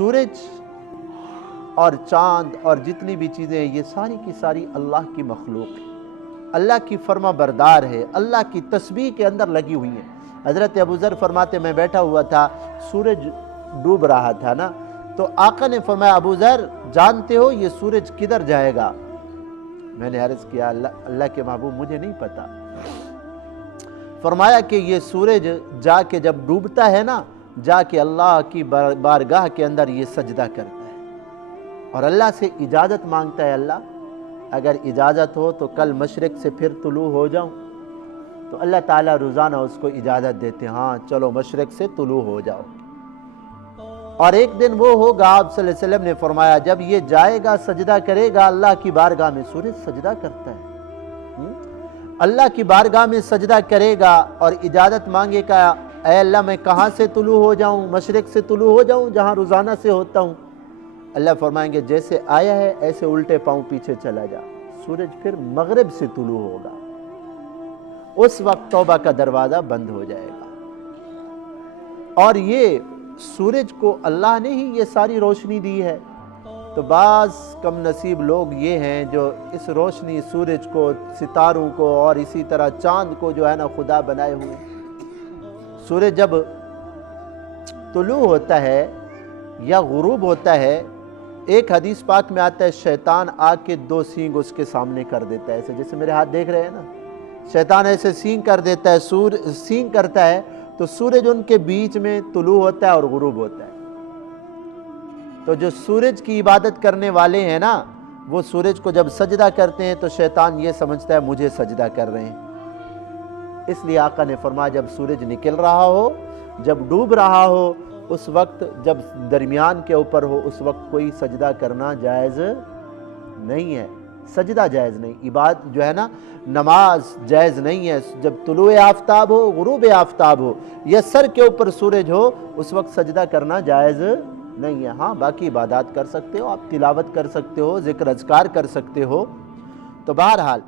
سورج اور چاند اور جتنی بھی چیزیں ہیں یہ ساری کی ساری اللہ کی مخلوق ہے، اللہ کی فرما بردار ہے، اللہ کی تسبیح کے اندر لگی ہوئی ہیں۔ حضرت ابو ذر فرماتے میں بیٹھا ہوا تھا، سورج ڈوب رہا تھا نا، تو آقا نے فرمایا ابو ذر جانتے ہو یہ سورج کدھر جائے گا؟ میں نے عرض کیا اللہ کے محبوب مجھے نہیں پتا۔ فرمایا کہ یہ سورج جا کے جب ڈوبتا ہے نا، جا کے اللہ کی بارگاہ کے اندر یہ سجدہ کرتا ہے اور اللہ سے اجازت مانگتا ہے، اللہ اگر اجازت ہو تو کل مشرق سے پھر طلوع ہو جاؤں، تو اللہ تعالیٰ روزانہ اس کو اجازت دیتے ہیں، ہاں چلو مشرق سے طلوع ہو جاؤ۔ اور ایک دن وہ ہوگا، آپ صلی اللہ علیہ وسلم نے فرمایا جب یہ جائے گا سجدہ کرے گا اللہ کی بارگاہ میں، سورج سجدہ کرتا ہے، اللہ کی بارگاہ میں سجدہ کرے گا اور اجازت مانگے گا، اے اللہ میں کہاں سے طلوع ہو جاؤں؟ مشرق سے طلوع ہو جاؤں جہاں روزانہ سے ہوتا ہوں؟ اللہ فرمائیں گے جیسے آیا ہے ایسے الٹے پاؤں پیچھے چلا جا، سورج پھر مغرب سے طلوع ہوگا، اس وقت توبہ کا دروازہ بند ہو جائے گا۔ اور یہ سورج کو اللہ نے ہی یہ ساری روشنی دی ہے، تو بعض کم نصیب لوگ یہ ہیں جو اس روشنی سورج کو، ستاروں کو اور اسی طرح چاند کو جو ہے نا خدا بنائے ہوئے۔ سورج جب طلوع ہوتا ہے یا غروب ہوتا ہے، ایک حدیث پاک میں آتا ہے شیطان آ کے دو سینگ اس کے سامنے کر دیتا ہے، ایسے جیسے میرے ہاتھ دیکھ رہے ہیں نا، شیطان ایسے سینگ کر دیتا ہے، سینگ کرتا ہے تو سورج ان کے بیچ میں طلوع ہوتا ہے اور غروب ہوتا ہے۔ تو جو سورج کی عبادت کرنے والے ہیں نا، وہ سورج کو جب سجدہ کرتے ہیں تو شیطان یہ سمجھتا ہے مجھے سجدہ کر رہے ہیں، اس لیے آقا نے فرمایا جب سورج نکل رہا ہو، جب ڈوب رہا ہو، اس وقت جب درمیان کے اوپر ہو، اس وقت کوئی سجدہ کرنا جائز نہیں ہے، سجدہ جائز نہیں، عبادت جو ہے نا نماز جائز نہیں ہے۔ جب طلوع آفتاب ہو، غروب آفتاب ہو یا سر کے اوپر سورج ہو، اس وقت سجدہ کرنا جائز نہیں ہے۔ ہاں باقی عبادات کر سکتے ہو، آپ تلاوت کر سکتے ہو، ذکر اذکار کر سکتے ہو۔ تو بہرحال